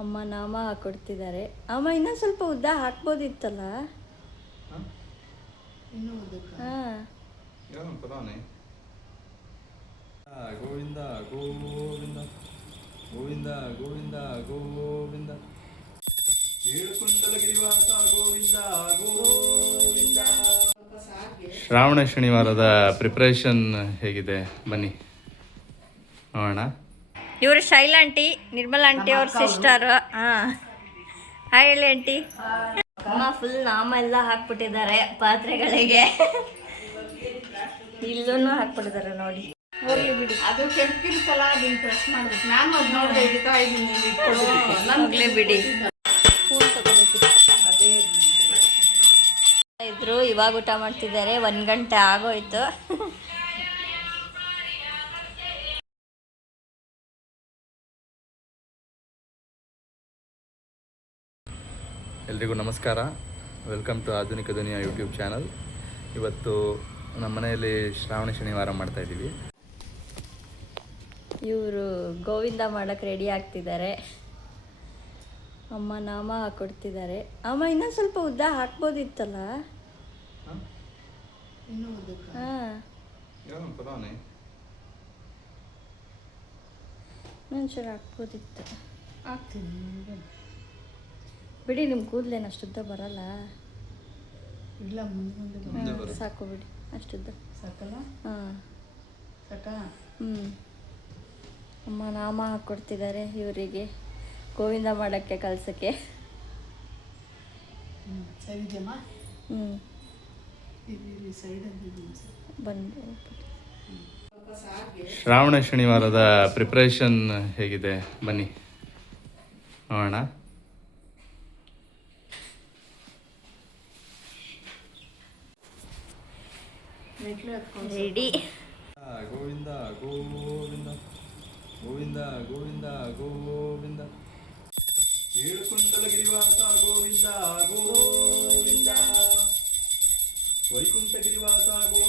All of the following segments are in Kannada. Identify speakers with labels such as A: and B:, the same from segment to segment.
A: ಅಮ್ಮ ನಾಮ ಹಾಕೊಡ್ತಿದ್ದಾರೆ. ಅಮ್ಮ ಇನ್ನೂ ಸ್ವಲ್ಪ ಉದ್ದ ಹಾಕ್ಬೋದಿತ್ತಲ್ಲ?
B: ಇನ್ನೂ ಉದ್ದಕ್ಕ?
A: ಹಾಂ.
C: ಏನು ಪದಾನೆ ಗೋವಿಂದ ಗೋವಿಂದ ಗೋವಿಂದ ಗೋವಿಂದ ಗೋವಿಂದ ಗೋವಿಂದ. ಶ್ರಾವಣ ಶನಿವಾರದ ಪ್ರಿಪ್ರೇಷನ್ ಹೇಗಿದೆ? ಬನ್ನಿ. ನೋಡೋಣ.
A: ಇವರು ಶೈಲ ಆಂಟಿ ನಿರ್ಮಲಾ ಆಂಟಿ ಅವ್ರ ಸಿಸ್ಟರ್ ಹಾಂ. ಹಾಯ್ ಹೇಳಿ ಆಂಟಿ. ಅಮ್ಮ ಫುಲ್ ನಾಮ ಎಲ್ಲ ಹಾಕ್ಬಿಟ್ಟಿದ್ದಾರೆ ಪಾತ್ರೆಗಳಿಗೆ. ಇಲ್ಲೂ ಹಾಕ್ಬಿಟ್ಟಿದ್ದಾರೆ ನೋಡಿ. ಬಿಡಿ.
B: ಅದು ಕೆಂಪಿರ್ತಲ್ಲ ಅದನ್ನ ಪ್ರೆಸ್ ಮಾಡ್ಬೇಕು. ನಾನು ಅದ್ ನೋಡ್ದೆ ಹಿಡಿತಾ ಇದ್ದೀನಿ ಇಲ್ಲಿ ಇಟ್ಕೊಂಡಿದ್ದಕ್ಕೆ. ನನ್
A: ಬಿಡಿ. ಫೋನ್ ತಗೋಬೇಕಿತ್ತು.
B: ಅದೇ
A: ಇದ್ರು ಇವಾಗ ಊಟ ಮಾಡ್ತಿದ್ದಾರೆ. ಒಂದ್ ಗಂಟೆ ಆಗೋಯ್ತು.
C: ಎಲ್ರಿಗೂ ನಮಸ್ಕಾರ. ವೆಲ್ಕಮ್ ಟು ಆಧುನಿಕ ದುನಿಯಾ ಯೂಟ್ಯೂಬ್ ಚಾನಲ್ ಇವತ್ತು ನಮ್ಮ ಮನೆಯಲ್ಲಿ ಶ್ರಾವಣ ಶನಿವಾರ ಮಾಡ್ತಾ ಇದ್ದೀವಿ.
A: ಇವರು ಗೋವಿಂದ ಮಾಡಕ್ಕೆ ರೆಡಿ ಆಗ್ತಿದ್ದಾರೆ. ಅಮ್ಮ ನಾಮ ಕೊಡ್ತಿದ್ದಾರೆ ಅಮ್ಮ ಇನ್ನೊಂದು ಸ್ವಲ್ಪ ಉದ್ದ ಹಾಕ್ಬೋದಿತ್ತಲ್ಲ? ಹಾಂ. ಹಾಕ್ಬೋದಿತ್ತು. ಬಿಡಿ ನಿಮ್ಮ ಕೂದಲೇನು ಅಷ್ಟುದ್ದ ಬರಲ್ಲ.
B: ಇಲ್ಲ ಮುಂದೆ ಮುಂದೆ ಬನ್ನಿ.
C: ಮುಂದೆ ಬರುತ್ತೆ.
A: ಸಾಕು ಬಿಡಿ ಅಷ್ಟುದ್ದ.
B: ಸಾಕಲ್ಲ?
A: ಹಾಂ.
B: ಸಾಕಾ?
A: ಹ್ಞೂ ಅಮ್ಮ ನಾಮ ಹಾಕ್ಕೊಡ್ತಿದ್ದಾರೆ ಇವರಿಗೆ. ಗೋವಿಂದ ಮಾಡೋಕ್ಕೆ ಕಲ್ಸಕ್ಕೆ.
B: ಹ್ಞೂ ಸರಿ ಇದೆಯಮ್ಮ
A: ಹ್ಞೂ
B: ಇಲ್ಲಿ ಇಲ್ಲಿ ಸೈಡಲ್ಲಿ ಇದೀನಿ ಸರ್
A: ಬಂದು
C: ಶ್ರಾವಣ ಶನಿವಾರದ ಪ್ರಿಪ್ರೇಷನ್ ಹೇಗಿದೆ? ಬನ್ನಿ ನೋಡೋಣ.
B: ಮೆಟ್ಲು ಎತ್ಕೊಂಡು
A: ರೆಡಿ
C: ಗೋವಿಂದ ಗೋವಿಂದ ಗೋವಿಂದ ಗೋವಿಂದ ಗೋವಿಂದ ಏಳುಕೊಂಡಲಗಿರಿವಾಸ ಗೋವಿಂದ ಗೋವಿಂದ ವೈಕುಂಠಗಿರಿವಾಸ ಗೋವಿಂದ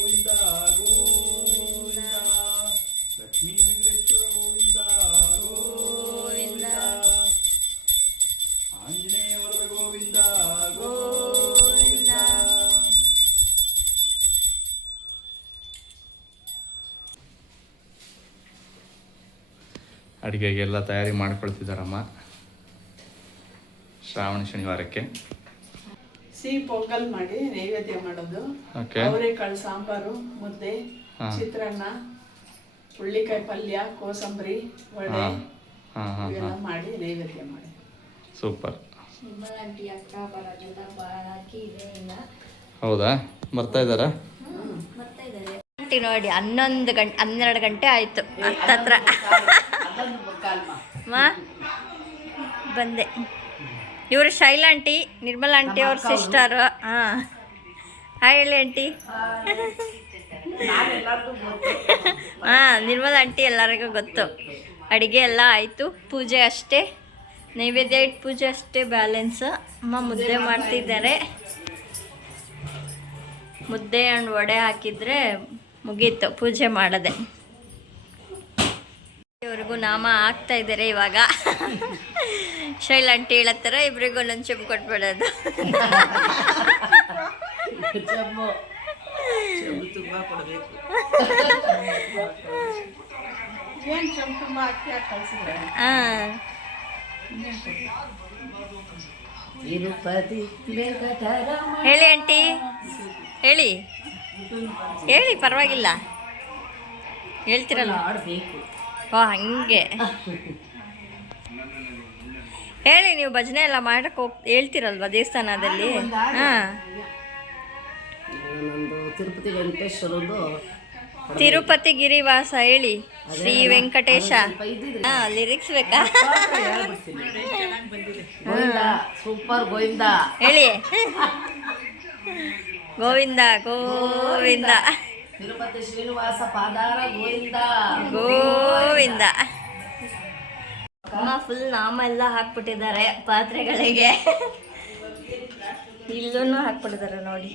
C: ಅಡುಗೆಗೆಲ್ಲ ತಯಾರಿ ಮಾಡ್ಕೊಳ್ತಿದ್ದಾರಮ್ಮ. ಶ್ರಾವಣ ಶನಿವಾರಕ್ಕೆ.
B: ಸಿಹಿ ಪೊಂಗಲ್ ಮಾಡಿ ನೈವೇದ್ಯ ಮಾಡೋದು.
C: ಓಕೆ
B: ಅವರೆಕಾಳು ಸಾಂಬಾರು ಮುದ್ದೆ
C: ಹಾ.
B: ಚಿತ್ರಾನ್ನ ಹುಳ್ಳಿಕಾಯಿ ಪಲ್ಯ ಕೋಸಂಬರಿ ವಡೆ
C: ಹಾಂ. ಹಾಂ ಹಾಂ
B: ಇವೆಲ್ಲ ಮಾಡಿ ನೈವೇದ್ಯ ಮಾಡಿ.
C: ಸೂಪರ್.
A: ಆಂಟಿ ಅಕ್ಕ ಬರೋದೆಲ್ಲ ಬಾಕಿ ಇದೆ ಇನ್ನ.
C: ಹೌದಾ? ಬರ್ತಾ
A: ಇದಾರ ಇದ್ದಾರೆ. ನೋಡಿ ಹನ್ನೊಂದು ಗಂಟೆ ಹನ್ನೆರಡು ಗಂಟೆ ಆಯಿತು. ಹತ್ತತ್ರ ಮಾ ಬಂದೆ. ಇವರು ಶೈಲ ಆಂಟಿ ನಿರ್ಮಲಾ ಆಂಟಿ ಅವ್ರ ಸಿಸ್ಟರ್ ಹಾಂ. ಹಾಯ್ ಹೇಳಿ ಆಂಟಿ. ಹಾಂ ನಿರ್ಮಲಾ ಆಂಟಿ ಎಲ್ಲರಿಗೂ ಗೊತ್ತು. ಅಡುಗೆ ಎಲ್ಲ ಆಯಿತು ಪೂಜೆ ಅಷ್ಟೇ. ನೈವೇದ್ಯ ಇಟ್ಟು ಪೂಜೆ ಅಷ್ಟೇ ಬ್ಯಾಲೆನ್ಸ್ ಅಮ್ಮ ಮುದ್ದೆ ಮಾಡ್ತಿದ್ದಾರೆ. ಮುದ್ದೆ ಅಂಡ್ ವಡೆ ಹಾಕಿದ್ರೆ ಮುಗೀತು ಪೂಜೆ ಮಾಡದೆ. ಇವ್ರಿಗೂ ನಾಮ ಆಗ್ತಾ ಇದ್ದಾರೆ ಇವಾಗ. ಶೈಲ್ ಆಂಟಿ ಹೇಳತ್ತಾರ ಇಬ್ರಿಗೂ ಒಂದೊಂದು ಚೆಂಬು ಕೊಟ್ಬಿಡೋದು. ಹೇಳಿ ಆಂಟಿ. ಹೇಳಿ. ಹೇಳಿ ಪರವಾಗಿಲ್ಲ. ಹೇಳ್ತಿರಲ್ಲ.
B: ಆಡ್ಬೇಕು
A: ಓ ಹಂಗೆ. ಹೇಳಿ ನೀವು ಭಜನೆ ಎಲ್ಲ ಮಾಡಕ್ಕೆ ಹೋಗ್ ಹೇಳ್ತಿರಲ್ವಾ ದೇವಸ್ಥಾನದಲ್ಲಿ? ಹಾಂ.
B: ತಿರುಪತಿ
A: ತಿರುಪತಿ ಗಿರಿವಾಸ ಹೇಳಿ. ಶ್ರೀ ವೆಂಕಟೇಶ. ಹಾ ಲಿರಿಕ್ಸ್ ಬೇಕಾ?
B: ಸೂಪರ್ ಗೋವಿಂದ.
A: ಹೇಳಿ. ಗೋವಿಂದ ಗೋವಿಂದ.
B: ತಿರುಪತಿ ಶ್ರೀನಿವಾಸ ಪಾದಾರ ಗೋವಿಂದ.
A: ಗೋವಿಂದ. ಅಮ್ಮ ಫುಲ್ ನಾಮ ಎಲ್ಲ ಹಾಕ್ಬಿಟ್ಟಿದ್ದಾರೆ ಪಾತ್ರೆಗಳಿಗೆ. ಇಲ್ಲೂ ಹಾಕ್ಬಿಟ್ಟಿದ್ದಾರೆ ನೋಡಿ.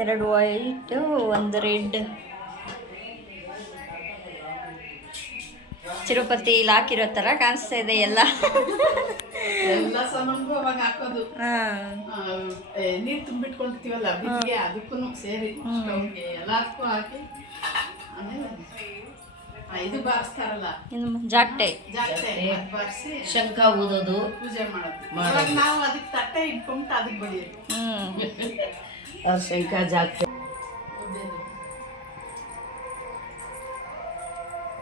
A: ಎರಡು ವೈಟು ಒಂದು ರೆಡ್ ತಿರುಪತಿ ಇಲ್ಲಿ ಹಾಕಿರೋ ಥರ ಕಾಣಿಸ್ತಾ ಇದೆ ಎಲ್ಲ.
B: ಎಲ್ಲ ಸಾಮಾನ್ಗೂ ಅವಾಗ ಹಾಕೋದು.
A: ನೀರು
B: ಆ, ಏ, ನೀರ್ ತುಂಬಿಟ್ಕೊಂಡಿರ್ತೀವಲ್ಲ ಬಿಸಿಗೆ ಅದಕ್ಕೂ ಸೇರಿ ಸ್ಟವ್ಗೆ ಎಲ್ಲದಕ್ಕೂ ಹಾಕಿ. ಆಮೇಲೆ ಆ, ಇದು ಬಾರಿಸ್ತಾರಲ್ಲ.
A: ಜಾಕ್ಟೆ
B: ಬಾರಿಸಿ
D: ಶಂಖ ಊದೋದು.
B: ಪೂಜೆ ಮಾಡೋದು. ನಾವು ಅದಕ್ಕೆ ತಟ್ಟೆ ಇಟ್ಕೊಂಬಿಟ್ಟು ಅದಕ್ಕೆ ಬಡಿಯೋದು.
A: ಹ್ಞೂ
D: ಆ ಶಂಖ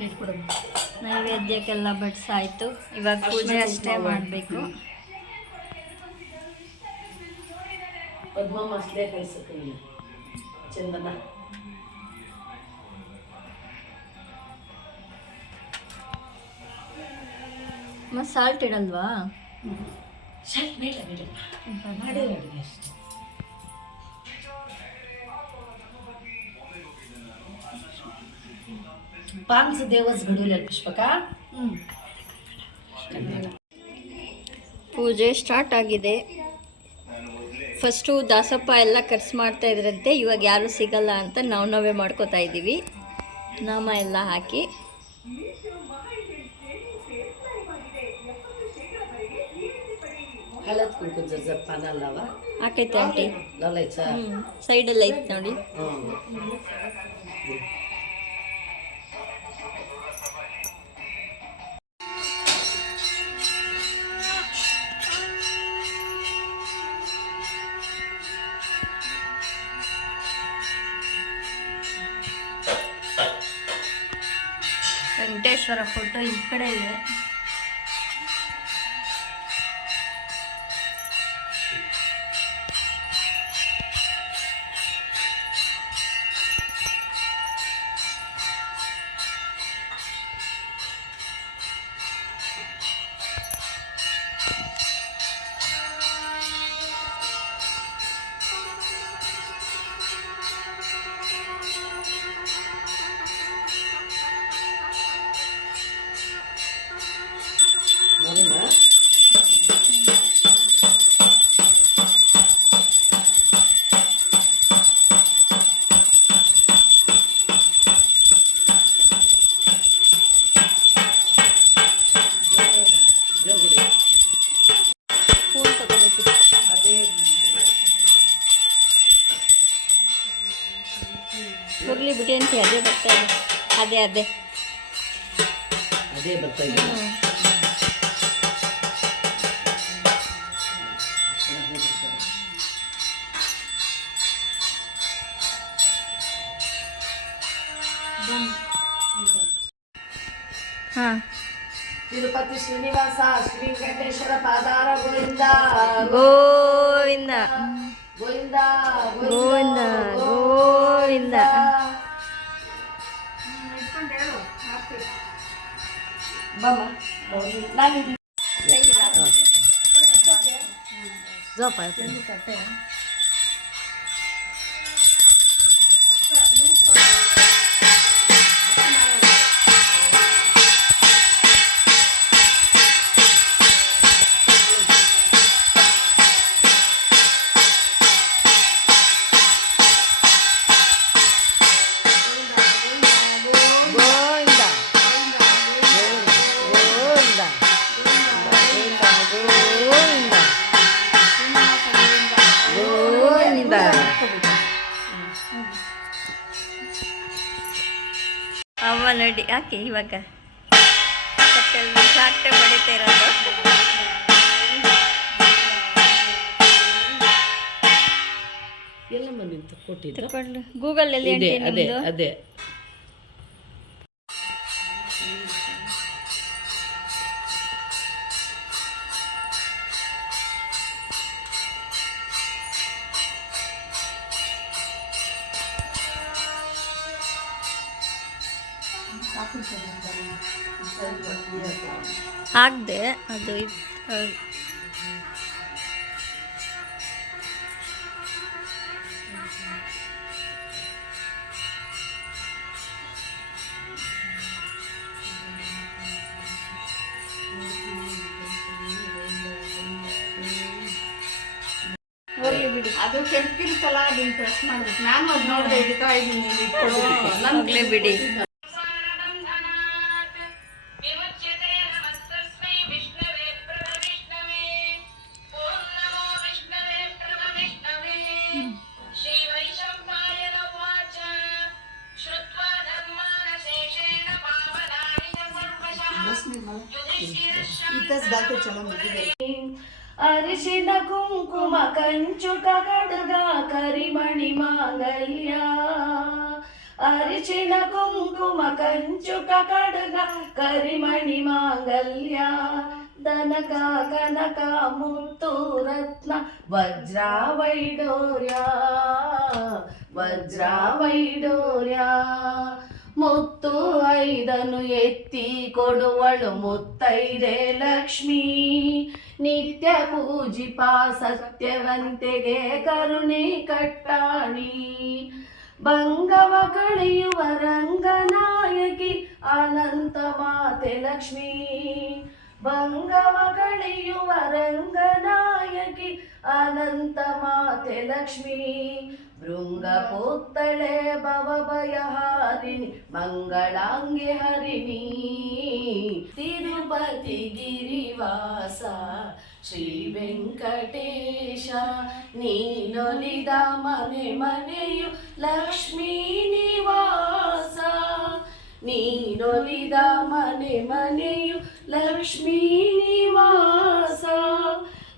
B: ಇಟ್ಕೊಡಮ್ಮ
A: ನೈವೇದ್ಯಕ್ಕೆಲ್ಲ ಬಡ್ಸಾಯ್ತು. ಇವಾಗ ಪೂಜೆ ಅಷ್ಟೇ ಮಾಡಬೇಕು.
D: ಕಳಿಸುತ್ತೆ ಚಂದನ.
A: ಮತ್ತೆ ಸಾಲ್ಟ್ ಇಡಲ್ವಾ?
D: ಶರ್ಟ್ ಬೇಡ ಬೇಡ. ಮಾಡೇ ಅಡುಗೆ ಅಷ್ಟೇ. ಪಾನ್ಸ ದೇವಸ್ ಗಡುಲೆ ಪುಷ್ಪಕ?
A: ಪೂಜೆ ಸ್ಟಾರ್ಟ್ ಆಗಿದೆ. ಫಸ್ಟು ದಾಸಪ್ಪ ಎಲ್ಲ ಖರ್ಚು ಮಾಡ್ತಾ ಇದ್ರಂತೆ ಇವಾಗ ಯಾರೂ ಸಿಗಲ್ಲ ಅಂತ ನಾವು ನಾವೇ ಮಾಡ್ಕೋತಾ ಇದ್ದೀವಿ. ನಾಮ ಎಲ್ಲ ಹಾಕಿ.
D: ಹಳದ್ ಕುಂಕು ಜಜ್ಜರ್ ಪಾನ ಅಲ್ಲವ?
A: ಹಾಕೈತೆ ಆಂಟಿ. ಸೈಡಲ್ಲಿ ಐತೆ ನೋಡಿ. ವೆಂಕಟೇಶ್ವರ ಫೋಟೋ ಈ ಕಡೆ ಇದೆ.
D: ನೋಡಿಮ್ಮ ಜೋಗುಡಿ
A: ಫೋನ್ ತಗೋಬೇಕಿತ್ತು
D: ಅದೇ
A: ಹೋಗ್ಲಿ ಬಿಡಿ ಅಂತ ಅದೇ ಬರ್ತಾ ಇದೆ ಅದೇ ಅದೇ
D: ಅದೇ ಬರ್ತಾ ಇದೆ
A: ಹ್ಞೂ ಹಾಂ.
D: ತಿರುಪತಿ ಶ್ರೀನಿವಾಸ ಶ್ರೀ ವೆಂಕಟೇಶ್ವರ ಪಾದಾರ ಗೋವಿಂದ.
A: ಗೋವಿಂದ.
D: ಗೋವಿಂದ
A: ಗೋವಿಂದ ನೋಡಿ ಯಾಕೆ ಇವಾಗ? ಕಟ್ಟೆಲ್ ಸಾಕ್ಟೆ ಬಡಿತಾ ಇರೋದು?
D: ಎಲ್ಲಮ್ಮ ನಿಂತು ಕೊಟ್ಟಿದ್ದು
A: ತಗೊಳ್ಳಿ ಗೂಗಲ್ ಅಲ್ಲಿ
D: ಇದೆ
A: ಆಂಟಿ
D: ಅದೇ ಅದೇ.
A: ಹಾಕ್ದೆ ಅದು
B: ಅದು ಕೆಂಪಿರ್ತಲ್ಲ ಅದನ್ನ ಪ್ರೆಸ್ ಮಾಡ್ಬೇಕು ನಾನು ಅದು ನೋಡಿದೆ ಹಿಡಿತಾ ಇದ್ದೀನಿ.
A: ಬಿಡಿ.
E: सर्वशः युधिष्ठिरः
B: इथंच जाते चला मध्ये
F: ಅರಿಶಿನ ಕುಂಕುಮ ಕಂಚುಕ ಕಡುಗ ಕರಿಮಣಿ ಮಾಂಗಲ್ಯ ಅರಿಶಿನ ಕುಂಕುಮ ಕಂಚುಕ ಕಡುಗ ಕರಿಮಣಿ ಮಾಂಗಲ್ಯ ದನಕ ಕನಕ ಮುತ್ತು ರತ್ನ ವಜ್ರ ವೈಡೋರ್ಯ ವಜ್ರ ವೈಡೋರ್ಯ ಮುತ್ತು ಐದನು ಎತ್ತಿ ಕೊಡುವಳು ಮುತ್ತೈದೆ ಲಕ್ಷ್ಮೀ. ನಿತ್ಯ ಪೂಜಿಪ ಸತ್ಯವಂತೆಗೆ ಕರುಣೆ ಕಟ್ಟಾಣಿ. ಬಂಗವ ಕಳೆಯುವ ರಂಗನಾಯಕಿ ಅನಂತ ಮಾತೆ ಲಕ್ಷ್ಮೀ. ಬಂಗವ ಕಳೆಯುವ ರಂಗನಾಯಕಿ ಅನಂತ ಮಾತೆ ಲಕ್ಷ್ಮೀ. ಭೃಂಗ ಪುತ್ತಳೆ ಭವ ಭಯಹಾರಿಣಿ ಮಂಗಳಾಂಗಿ ಹರಿಣಿ. ತಿರುಪತಿ ಗಿರಿವಾಸ, ಶ್ರೀ ವೆಂಕಟೇಶ ನೀನೊಲಿದ ಮನೆ ಮನೆಯು ಲಕ್ಷ್ಮೀ ನಿವಾಸ. ನೀನೊಲಿದ ಮನೆ ಮನೆಯು ಲಕ್ಷ್ಮೀ ನಿವಾಸ.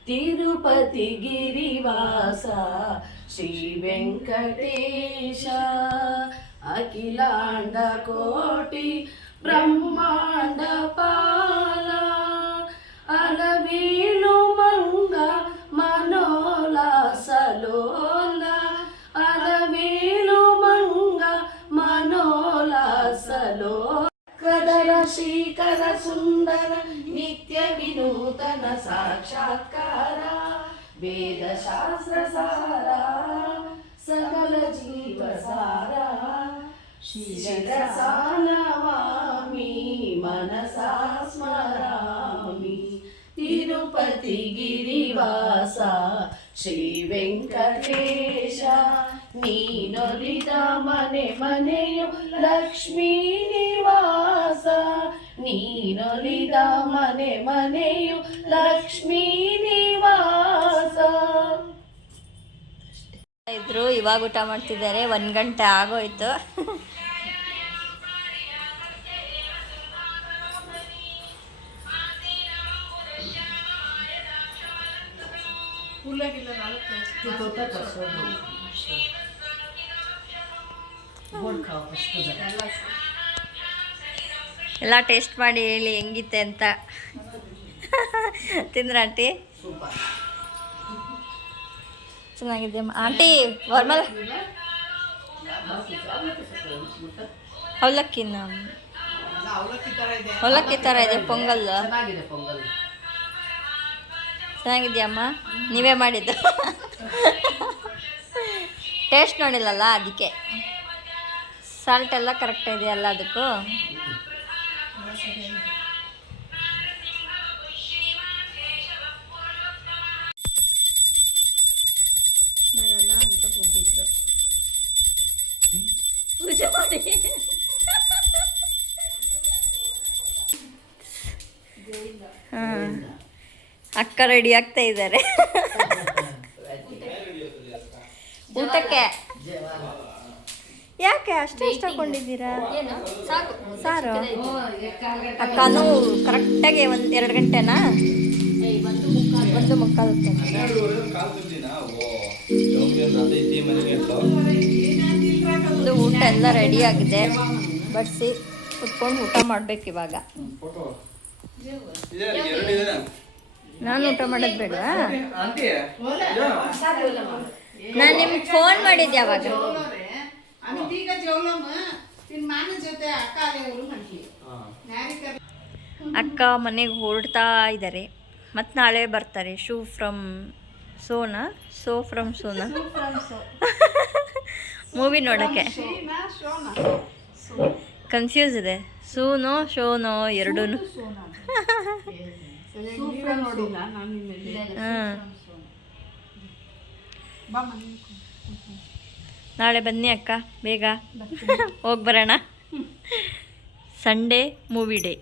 F: ತಿರುಪತಿ ಗಿರಿವಾಸ ಶ್ರೀ ವೆಂಕಟೇಶ ಅಖಿಲಾಂಡ ಕೋಟಿ ಬ್ರಹ್ಮಾಂಡ ಮನಸಾ ಸ್ಮರಾಮಿ ತಿರುಪತಿ ಗಿರಿವಾಸ ಶ್ರೀ ವೆಂಕಟೇಶ ನೀನೊಲಿದ ಮನೆ ಮನೆಯು ಲಕ್ಷ್ಮೀ ನಿವಾಸ, ನೀನೊಲಿದ ಮನೆ ಮನೆಯು ಲಕ್ಷ್ಮೀ ನಿವಾಸ.
A: ಇದ್ರು ಇವಾಗ ಊಟ ಮಾಡ್ತಿದ್ದಾರೆ, ಒಂದು ಗಂಟೆ ಆಗೋಯ್ತು.
B: ಹುಲ್ಲಾಗಿಲ್ಲ ನಾಲ್ಕು ಎಲ್ಲ
A: ಟೇಸ್ಟ್ ಮಾಡಿ ಹೇಳಿ ಹೆಂಗಿತ್ತೆ ಅಂತ. ತಿಂದ್ರ ಆಂಟಿ? ಚೆನ್ನಾಗಿದೆ. ಆಂಟಿ ವರ್ಮಲ್? ಅವಲಕ್ಕಿನ
B: ಅವಲಕ್ಕಿ ಥರ ಇದೆ.
A: ಅವಲಕ್ಕಿ ಥರ ಇದೆ ಪೊಂಗಲ್
D: ಚೆನ್ನಾಗಿದೆ ಪೊಂಗಲ್
A: ಚೆನ್ನಾಗಿದ್ಯಮ್ಮ ನೀವೇ ಮಾಡಿದ್ದು. ಟೇಸ್ಟ್ ನೋಡಿಲ್ಲಲ್ಲ ಅದಕ್ಕೆ. ಸಾಲ್ಟ್ ಎಲ್ಲ ಕರೆಕ್ಟ್ ಇದೆಯಲ್ಲ ಅದಕ್ಕೂ? ಬರಲ್ಲ ಅಂತ ಹೋಗಿದ್ರು. ಪೂಜೆ ಮಾಡಿ. ಹಾಂ. ಅಕ್ಕ ರೆಡಿ ಆಗ್ತಾ ಇದ್ದಾರೆ. ಊಟಕ್ಕೆ? ಯಾಕೆ ಅಷ್ಟೇ ಇಷ್ಟ ಹಾಕೊಂಡಿದ್ದೀರಾ ಸಾರು? ಅಕ್ಕನೂ ಕರೆಕ್ಟಾಗಿ ಒಂದು ಎರಡು ಗಂಟೆನಾ? ಒಂದು ಮುಕ್ಕಾಲು. ಒಂದು ಊಟ ಎಲ್ಲ ರೆಡಿ ಆಗಿದೆ. ಬಡಿಸಿ ಕುತ್ಕೊಂಡು ಊಟ ಮಾಡ್ಬೇಕು ಇವಾಗ. ನಾನು ಊಟ ಮಾಡೋದು ಬೇಡವಾ ನಾನು ನಿಮ್ಗೆ ಫೋನ್ ಮಾಡಿದ್ದೆ ಅವಾಗ ಅಕ್ಕ ಮನೆಗೆ ಹೊರಡ್ತಾ ಇದ್ದಾರೆ ಮತ್ತು ನಾಳೆ ಬರ್ತಾರೆ Shu from Sona so from Sona movie ನೋಡೋಕ್ಕೆ ಕನ್ಫ್ಯೂಸ್ ಇದೆ. ಸೂನೋ ಶೋನೋ ಎರಡೂ ನಾಳೆ ಬನ್ನಿ ಅಕ್ಕ ಬೇಗ. ಹೋಗಿ ಬರೋಣ. Sunday movie day